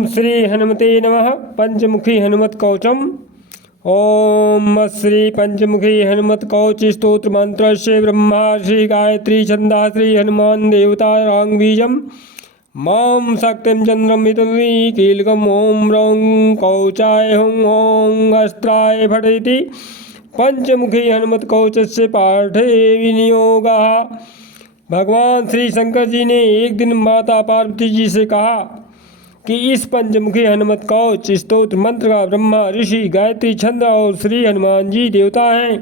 ओम श्री हनुमते नमः। पंचमुखी हनुमत कवचम। ओम श्री पंचमुखी हनुमत कवच स्तोत्र मंत्र से ब्रह्मा श्री गायत्री छंदा श्री हनुमान देवता रांग बीजम माम शक्तिम चंद्रम हितवी कीलकम ओम रौं कौचाय हुं ओं अस्त्राय फटेति पंचमुखी हनुमत कवच से पाठे विनियोगा। भगवान श्री शंकर जी ने एक दिन माता पार्वती जी से कहा कि इस पंचमुखी हनुमत कवच स्तोत्र मंत्र का ब्रह्मा ऋषि गायत्री छंद और श्री हनुमान जी देवता हैं।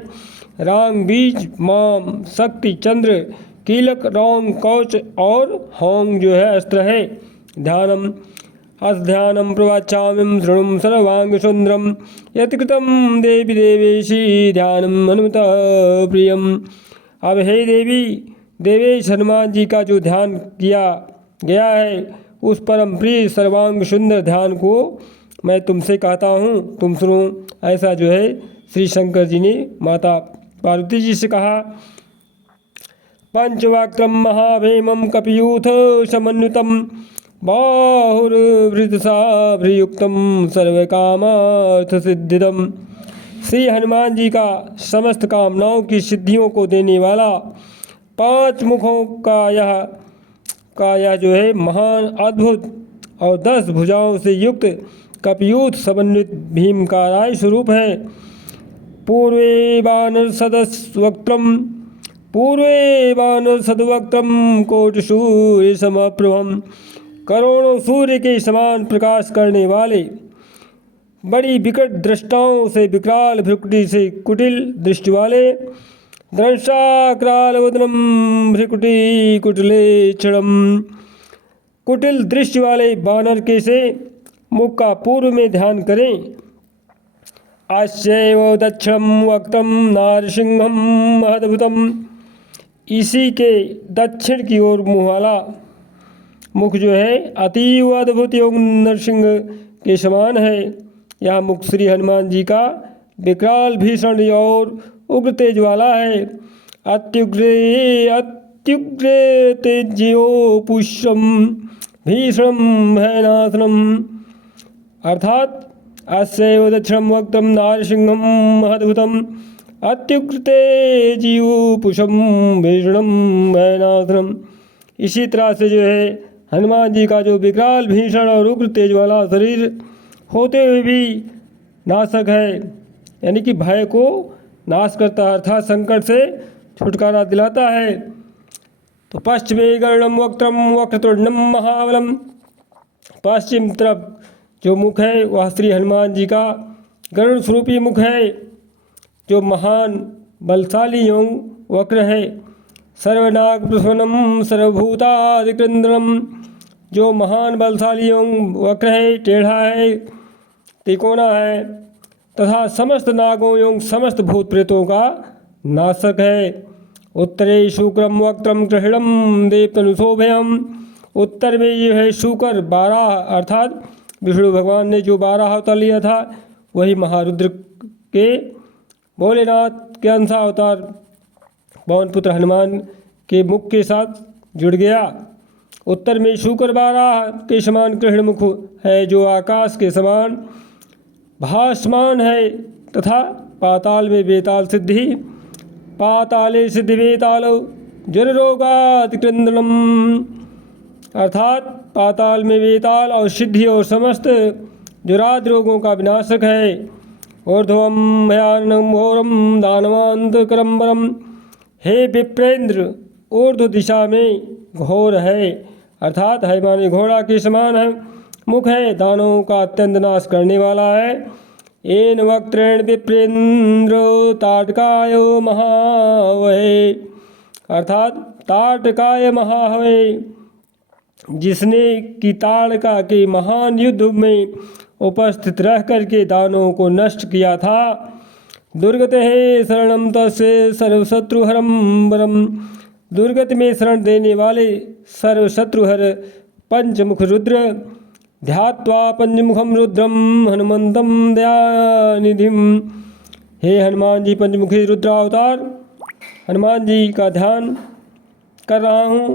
रांग बीज माम शक्ति चंद्र कीलक रौंग कवच और होंग जो है अस्त्र है। ध्यानम अध्यानम प्रवाचामिम शृणुम सर्वांग सुंदरम यत्कृतम देवी देवेशी ध्यानम हनुमत प्रियम। अब हे देवी देवेश हनुमान जी का जो ध्यान किया गया है उस परम प्रिय सर्वांग सुंदर ध्यान को मैं तुमसे कहता हूँ, तुम सुनो। ऐसा जो है श्री शंकर जी ने माता पार्वती जी से कहा। पंचवक्त्रम महाभीमं कपियूथ समन्वितम बाहुर्वृषाभ्रयुक्तम सर्वकामार्थ सिद्धिदम। श्री हनुमान जी का समस्त कामनाओं की सिद्धियों को देने वाला 5 मुखों का यह जो है महान अद्भुत और 10 भुजाओं से युक्त कपियूथ समन्वित भीम का राय स्वरूप है। पूर्वे वानर सदवक्त्रम कोटिसूर्य समप्रभम। करोड़ों सूर्य के समान प्रकाश करने वाले बड़ी विकट दृष्टाओं से विकराल भ्रुकुटी से कुटिल दृष्टि वाले दंशाक्रालवदनम भ्रिकुटी कुटिले क्षणम। कुटिल दृष्टि वाले बानर के से मुख का पूर्व में ध्यान करें। आश्चैव दक्षिणम वक्त्रम नारसिंहम महद्भुतम। इसी के दक्षिण की ओर मुँह वाला मुख जो है अतीव अद्भुत एवं नरसिंह के समान है। यह मुख श्री हनुमान जी का विकराल भीषण और उग्र तेज वाला है। अत्युग्रे तेज्यो पुष्यम भीषणम भयनाशनम। अर्थात अस्यैव दक्षिणम वक्त्रम नारसिंहम महद्भुतम अत्युग्र तेज्यो पुष्यम भीषणम भयनाशनम। इसी तरह से जो है हनुमान जी का जो विकराल भीषण और उग्र तेज वाला शरीर होते हुए भी नाशक है, यानी कि भय को नाश करता है, अर्थात संकट से छुटकारा दिलाता है। तो पश्चिमे गरुड़म वक्त्रम वक्रतुंडम महाबलम। पश्चिम तरफ जो मुख है वह श्री हनुमान जी का गरुड़ स्वरूपी मुख है जो महान बलशाली एवं वक्र है। सर्वनाग प्रसवनम सर्वभूतादिक्रंदनम। जो महान बलशाली एवं वक्र है, टेढ़ा है, तिकोना है तथा समस्त नागों एवं समस्त भूत प्रेतों का नाशक है। उत्तरे शुक्रम वक्त्रम कृष्णम देवतनुशोभयम। उत्तर में ये है शुक्र 12 अर्थात विष्णु भगवान ने जो 12 अवतार लिया था वही महारुद्र के भोलेनाथ के अंश अवतार पवन पुत्र हनुमान के मुख के साथ जुड़ गया। उत्तर में शुक्र 12 के समान कृष्ण मुख है जो आकाश के समान भासमान है तथा पाताल में बेताल सिद्धि पाताले सिद्धि बेतालो जररोगातिक्रंदनम। अर्थात पाताल में बेताल और सिद्धि और समस्त जुराद रोगों का विनाशक है। ऊर्ध्वम भयानम घोरम दानवांतकरम्बरम। हे विप्रेंद्र ऊर्ध्व दिशा में घोर है, अर्थात है माने घोड़ा के समान है मुख है, दानों का अत्यंत नाश करने वाला है। एन वक्त्रेण विप्रेंद्र ताटकाय महावहे। अर्थात ताटकाय महाहवे जिसने कि ताड़का के महान युद्ध में उपस्थित रह करके दानों को नष्ट किया था। दुर्गत है शरणम तस्य सर्वशत्रुहरम वरम। दुर्गत में शरण देने वाले सर्वशत्रुहर पंचमुख रुद्र ध्यात्वा पंचमुखम रुद्रम हनुमंतम दयानिधिम। हे हनुमान जी पंचमुखी रुद्रावतार हनुमान जी का ध्यान कर रहा हूँ,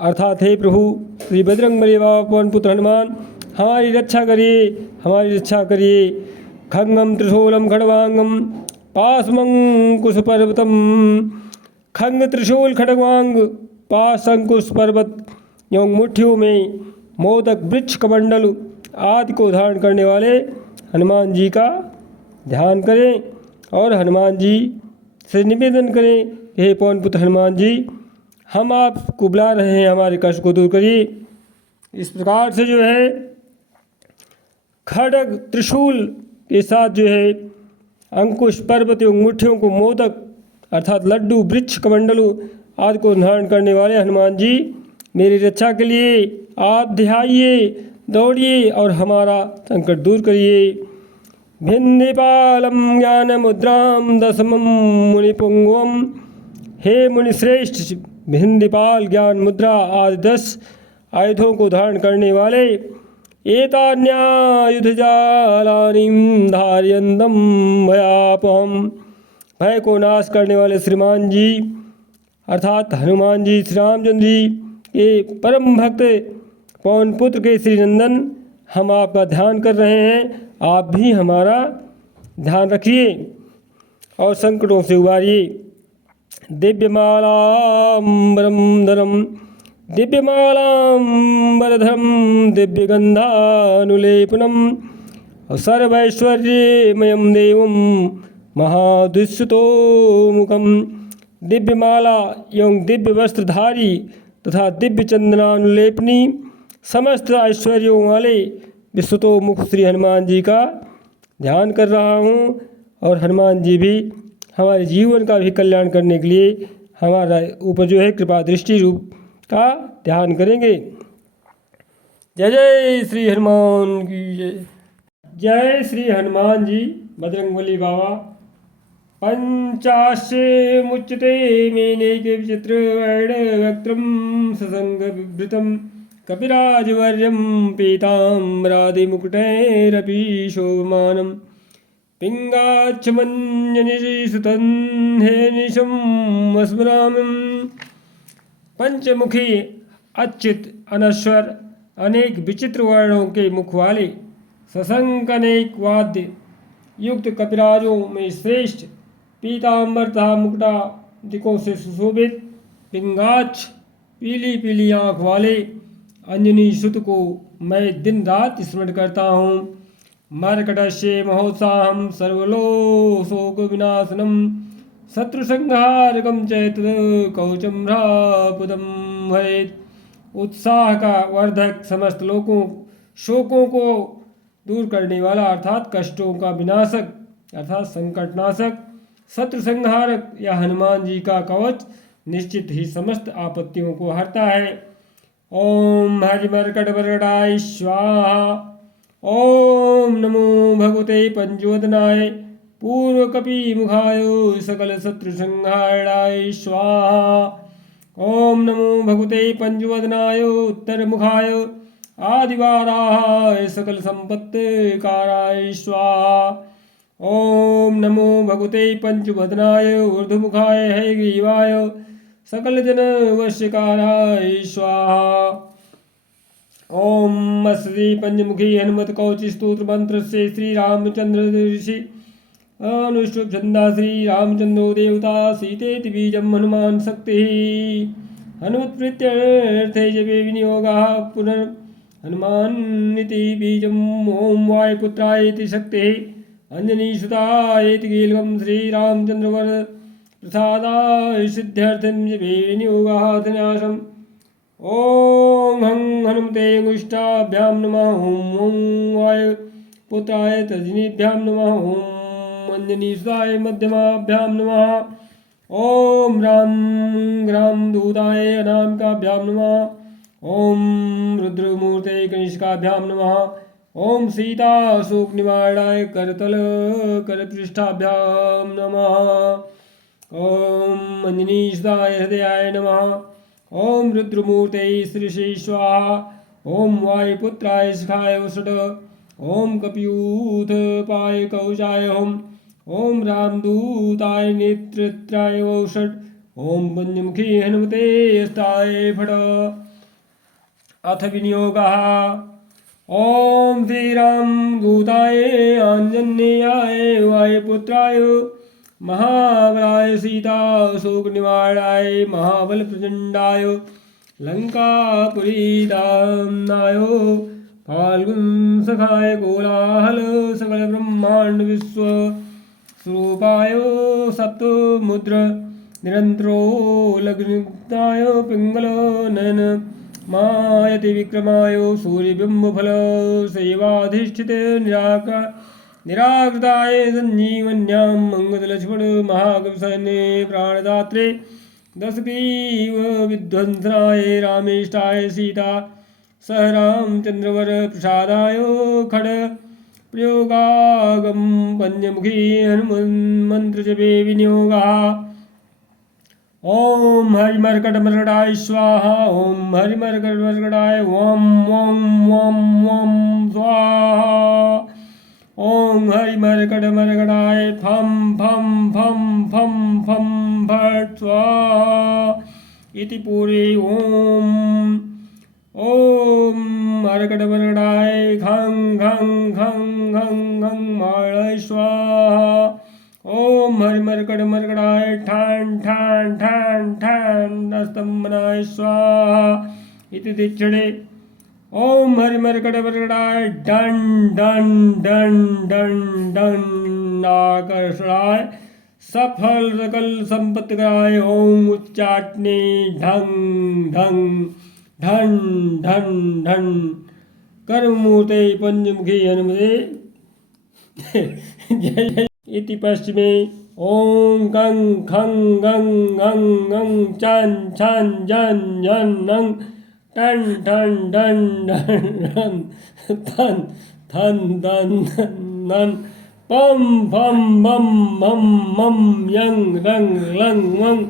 अर्थात हे प्रभु श्री बजरंगबली बाबा पवन पुत्र हनुमान हमारी रक्षा करिए, हमारी रक्षा करिए। खंगम त्रिशूलम खड़वांगम पाशमंकुश पर्वतम। खंग त्रिशूल खड़वांग पाश अंकुश पर्वत एवं मुट्ठियों में मोदक वृक्ष कमंडल आदि को धारण करने वाले हनुमान जी का ध्यान करें और हनुमान जी से निवेदन करें कि हे पवन पुत्र हनुमान जी, हम आपको बुला रहे हैं, हमारे कष्ट को दूर करिए। इस प्रकार से जो है खड्ग त्रिशूल के साथ जो है अंकुश पर्वत एवं मुट्ठियों को मोदक अर्थात लड्डू वृक्ष कमंडलों आदि को धारण करने वाले हनुमान जी, मेरी रक्षा के लिए आप ध्याइए, दौड़िए और हमारा संकट दूर करिए। भिन्दिपालम ज्ञान मुद्राम दशमम मुनिपुंगवम। हे मुनिश्रेष्ठ, भिन्दिपाल ज्ञान मुद्रा आदि 10 आयुधों को धारण करने वाले एतान्यायुधजालानीं धारयन्तम भयापहम। भय को नाश करने वाले श्रीमान जी अर्थात हनुमान जी श्री रामचंद्र जी के परम भक्त पवन पुत्र के श्री नंदन, हम आपका ध्यान कर रहे हैं, आप भी हमारा ध्यान रखिए और संकटों से उबारिए। दिव्यमालाम्बरम धरम दिव्यमालाम्बरधरम दिव्यगंधानुलेपनम सर्वैश्वर्यमयं देवं महादुष्यतोमुखम। दिव्यमाला एवं दिव्य वस्त्रधारी तथा दिव्य चंदनानुलेपनी समस्त ऐश्वर्यों वाले विश्वतोमुख श्री हनुमान जी का ध्यान कर रहा हूँ और हनुमान जी भी हमारे जीवन का भी कल्याण करने के लिए हमारा ऊपर जो है कृपा दृष्टि रूप का ध्यान करेंगे। जय जय श्री हनुमान की जय। जय श्री हनुमान जी बजरंगबली बाबा। पंचाशे मुच्यते मेनेके विचित्र वैडवक्त्रम ससंग विभृतम कपिराजवर्यं पीताम्बरादिमुकुटैरपि शोभमानं पिङ्गाच्छमञ्जनिसुतं हेनिशं वस्मरामं। पंचमुखी अच्युत अनश्वर अनेक विचित्र वर्णों के मुख वाले सशंक अनेक वाद्य युक्त कपिराजों में श्रेष्ठ पीताम्बर तथा मुकुटादिकों से सुशोभित पिंगाक्ष पीली पीली आँख वाले अंजनी सुत को मैं दिन रात स्मरण करता हूँ। मर्कटस्य महोत्साहं सर्वलोकशोक विनाशनम शत्रु संहारकम चैत कवचम ह्रापदम भवेत्। उत्साह का वर्धक, समस्त लोगों शोकों को दूर करने वाला अर्थात कष्टों का विनाशक अर्थात संकटनाशक शत्रु संहारक या हनुमान जी का कवच निश्चित ही समस्त आपत्तियों को हरता है। ओम हरिमर्कटवरदाय स्वाहा। ओम नमो भगवते पंचवदनाय पूर्वकपि मुखाय सकल शत्रु संहारणाय स्वाहा। ओम नमो भगवते पंचवदनाय उत्तर मुखाय आदिवाराय सकल संपत्तिकाराय स्वाहा। ओम नमो भगवते पंचवदनाय ऊर्ध्वमुखाय हयग्रीवाय सकल जन वश्यकाराय स्वाहा। ओम श्री पंचमुखी हनुमत कवच स्तोत्र मंत्र से श्री रामचंद्र ऋषि अनुष्टुप छंदा श्री रामचंद्रो देवता सीतेति बीजम हनुमान शक्ति हनुमत प्रीत्यर्थे जपे विनियोगः पुनर् हनुमान्निति बीजम। ओम वायुपुत्राय इति शक्तिः अंजनीसुतायेति कीलकं श्री रामचंद्रवर प्रसादाय सिद्ध्यर्थं जपे विनियोगः धन्यासम्। ओम हं हनुमते अंगुष्ठाभ्यां नमः। ओम वायुपुत्राय तर्जनीभ्यां नमः। ओम अंजनीसुताय मध्यमाभ्यां नमः। ओम राम ग्राम दूताय अनामिकाभ्यां नमः। ओम रुद्रमूर्ते कनिष्काभ्यां नमः। ओम सीता शोक निवारणाय करतल करपृष्ठाभ्यां नमः। ओम अंजनीसुताय हृदयाय नमः। ओम रुद्रमूर्ते श्री स्वाहा। ओम वायुपुत्राय शिखाय वषट। ओम कपियूथपाय कवचाय ओम। ओम रामदूताय नेत्रत्राय वषट। ओम पंचमुखी हनुमते हस्ताय फट। अथ विनियोगः। ओम श्री राम दूताय आंजनेयाय वायुपुत्राय महाबलाय सीता शोक निवारणाय महाबल प्रचंडाय लंकापुरी दामनाय फाल्गुन सखाय कोलाहल सकल ब्रह्मांड विश्व स्वरूपाय सप्तमुद्र निरंतरो लग्नाय पिंगल नयन मायति विक्रमाय सूर्यबिंबफल सेवाधिष्ठित निराकृताय संजीवन्यां मंगलक्ष्मण महाकविसैन्ये प्राणदात्रे दशग्रीव विध्वंसनाय रामेष्टाय सीता सह रामचंद्रवर प्रसादाय खड प्रयोगागम पंचमुखी हनुमंत्र जपे विनियोगा ओम हरिमर्कटमर्कटाय स्वाहा ओम हरिमर्कटमर्कटाय वम वम वम वम स्वाहा ओम हरिमर्कटमर्कटाय फम फम फम फम फम फट स्वाहा इति पूरे ओम ओम मर्कटमर्कटाय खं खं खं खं खं माय स्वाहा ओम हरिमर्कटमर्कटाय ठान ठान ठान ठान स्तंभनाय स्वाहा इति दीक्षणे ओम हरिमर्कटमर्कटाय डन डन डन डन डन आकर्षणाय सफल सकल संपत्तिकाय ओम उच्चाटने ढंग ढंग धन धन धन कर्मूर्ते पंचमुखी हनुमते जय इति पश्चिमे ओम गं खं गं गं गं चन छन जन जन नंग टन टन डन डन धन धन धन धन पम फम मम मम मम यंग रंग लंग वंग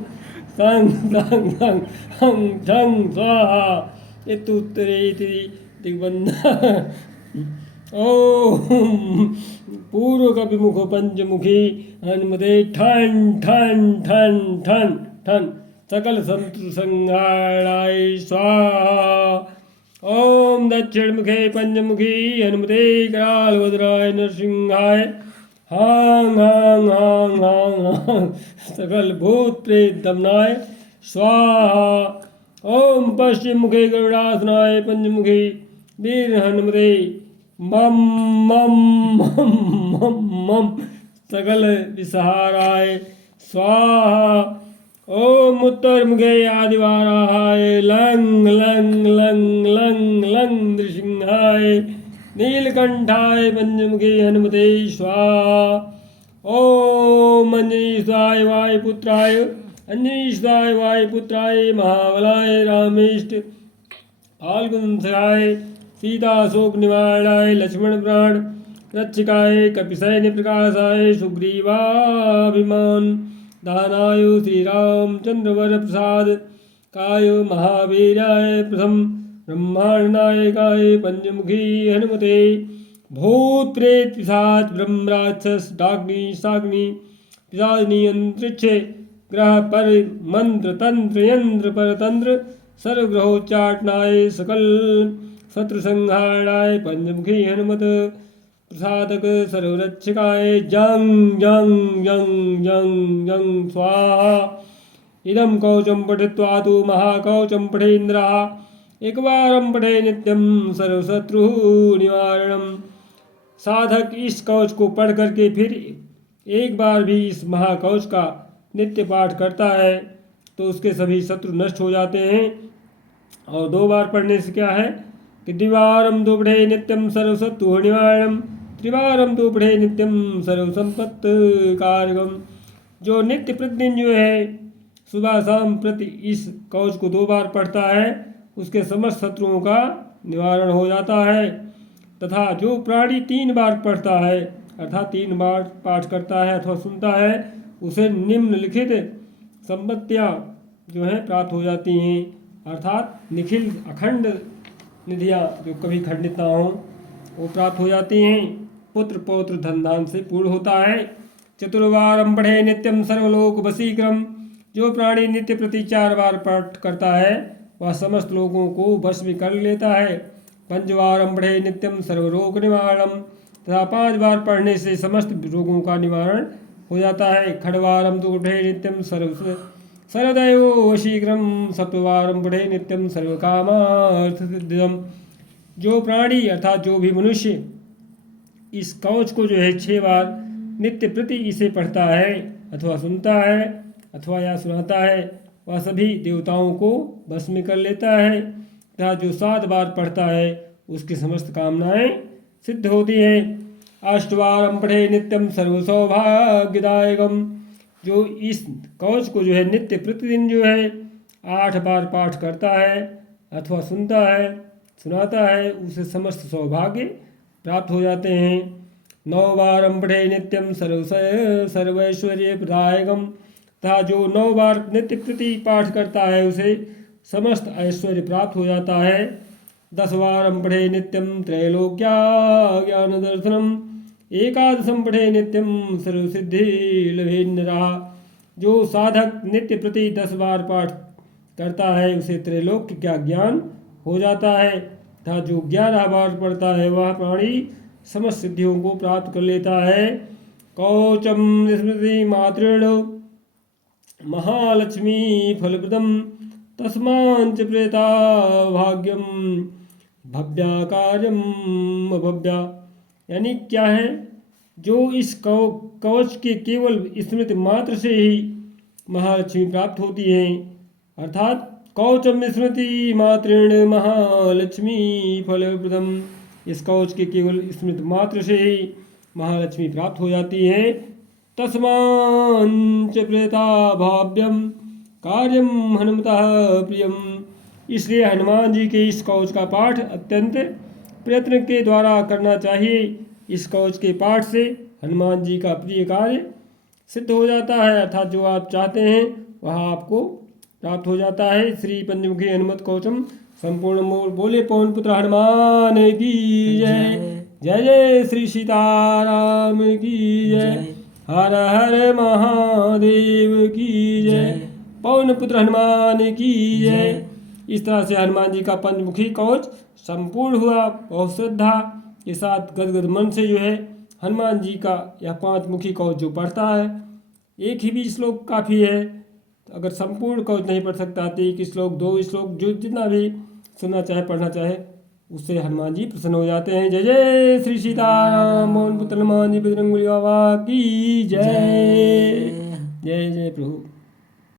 संग दंग दंग हंग झंग स्वाहा इत्युत्तरे दिग्बंधा ओम पूर्व कपिमुख पंचमुखी हनुमते ठन ठन ठन ठन ठन सकल शत्रु संहाराय स्वाहा ओम दक्षिण मुखे पंचमुखी हनुमते करालभद्राय नरसिंहाय हांग हांग हांग हांग हांग सकल भूत प्रेत दमनाय स्वाहा ओम पश्चिम मुखे गरुड़ासनाय पंचमुखी वीर हनुमते मम मम मम मम मम सकल विसहाराय स्वाहा ओम उत्तर मुखे आदिवाराय लंग लंग लंग लंग लंग नृसिंहाय नीलकंठाय पंचमुखी हनुमते स्वाहा ओम अंजनीशाय वायुपुत्राय अंजनीशाय वायुपुत्राय महाबलाय रामेष्ट फाल्गुन सखाय सीता शोक निवारणाय लक्ष्मण प्राण रक्षकाय कपिसैन्य प्रकाशाय सुग्रीवाभिमान दानाय श्री रामचंद्रवर प्रसाद काय महावीराय प्रथम ब्रह्मांड नायकाय पंचमुखी हनुमते भूत प्रेत पिशाच ब्रह्म राक्षस डाग्नि साग्नि पिशाचिनी अंतरिक्षे ग्रह पर मंत्र तंत्र यंत्र परतंत्र सर्वग्रहोच्चाटनाय सकल शत्रु संहारणाय पंचमुखी हनुमत प्रसादक सर्वरक्षकाय जंग जंग जंग जंग जंग स्वाहा इदं कवचं पठित्वा तु महाकवचं पठेन्द्रः एकवारं पठे नित्यं सर्वशत्रु निवारणम। साधक इस कवच को पढ़ करके फिर एक बार भी इस महाकवच का नित्य पाठ करता है तो उसके सभी शत्रु नष्ट हो जाते हैं। और 2 बार पढ़ने से क्या है कि द्विवारं तु पठे नित्यं सर्वशत्रु निवारणम, त्रिवारं तु पठे नित्यं सर्वसंपत्त कारकम। जो नित्य प्रतिदिन जो है सुबह शाम प्रति इस कवच को 2 बार पढ़ता है उसके समस्त शत्रुओं का निवारण हो जाता है। तथा जो प्राणी 3 बार पढ़ता है अर्थात 3 बार पाठ करता है अथवा सुनता है उसे निम्नलिखित संपत्तियाँ जो हैं प्राप्त हो जाती हैं, अर्थात निखिल अखंड निधियाँ जो कभी खंडित ना हों वो प्राप्त हो जाती हैं। पुत्र पौत्र धन धान से पूर्ण होता है। चतुर्वारं पढ़े नित्यम सर्वलोक वशीकरम। जो प्राणी नित्य प्रति 4 बार पाठ करता है वह समस्त लोगों को वश में कर लेता है। पंचवारम पढ़े नित्यम सर्वरोग निवारणम, तथा 5 बार पढ़ने से समस्त रोगों का निवारण हो जाता है। खड़वारम तो पढ़े नित्यम सर्वदैव वशीघ्रम, सप्तवारम पढ़े नित्यम सर्वकामार्थसिद्धिदम। जो प्राणी अर्थात जो भी मनुष्य इस कवच को जो है 6 बार नित्य प्रति इसे पढ़ता है अथवा सुनता है अथवा या सुनाता है, वह सभी देवताओं को बस में कर लेता है, तथा जो 7 बार पढ़ता है उसकी समस्त कामनाएं सिद्ध होती हैं। अष्टवारम पढ़े नित्यम सर्व सौभाग्यदायकम। जो इस कवच को जो है नित्य प्रतिदिन जो है 8 बार पाठ करता है अथवा सुनता है सुनाता है, उसे समस्त सौभाग्य प्राप्त हो जाते हैं। 9 बारम पढ़े नित्यम सर्वैश्वर्य प्रदायकम। तथा जो 9 बार नित्य प्रति पाठ करता है उसे समस्त ऐश्वर्य प्राप्त हो जाता है। 10 बारम पढ़े नित्यम त्रैलोक्या ज्ञान दर्शनम। 11 पढ़े नित्यम सर्वसिद्धि लभे नरः। जो साधक नित्य प्रति 10 बार पाठ करता है उसे त्रैलोक्य का ज्ञान हो जाता है, तथा जो 11 बार पढ़ता है वह प्राणी समस्त सिद्धियों को प्राप्त कर लेता है। कौचम स्मृति मातृण महालक्ष्मी फलप्रदम, तस्मांच प्रेता भाग्यम भव्या कार्यम अभव्या। यानी क्या है, जो इस कवच के केवल स्मृति मात्र से ही महालक्ष्मी प्राप्त होती है, अर्थात कवचम स्मृति मात्रेण महालक्ष्मी फलप्रदम। इस कवच के केवल स्मृति मात्र से ही महालक्ष्मी प्राप्त हो जाती है। तस्मांच प्रेता भाव्यम कार्यम हनुमतः प्रियम। इसलिए हनुमान जी के इस कवच का पाठ अत्यंत प्रयत्न के द्वारा करना चाहिए। इस कवच के पाठ से हनुमान जी का प्रिय कार्य सिद्ध हो जाता है, अर्थात जो आप चाहते हैं वह आपको प्राप्त हो जाता है। श्री पंचमुखी हनुमत कवचम संपूर्ण मोल। बोले पवन पुत्र हनुमान की जय। जय जय श्री सीताराम की जय। हर हर महादेव की जय। पवन पुत्र हनुमान की जय। इस तरह से हनुमान जी का पंचमुखी कवच संपूर्ण हुआ। बहुत श्रद्धा के साथ गदगद मन से जो है हनुमान जी का यह 5 मुखी कवच जो पढ़ता है, एक ही भी श्लोक काफ़ी है। अगर संपूर्ण कवच नहीं पढ़ सकता तो 1 श्लोक 2 श्लोक जो जितना भी सुनना चाहे पढ़ना चाहे उससे हनुमान जी प्रसन्न हो जाते हैं। जय जय श्री सीताराम। मोहन पुत्र हनुमान जी बजरंगबली बाबा की जय। जय जय प्रभु।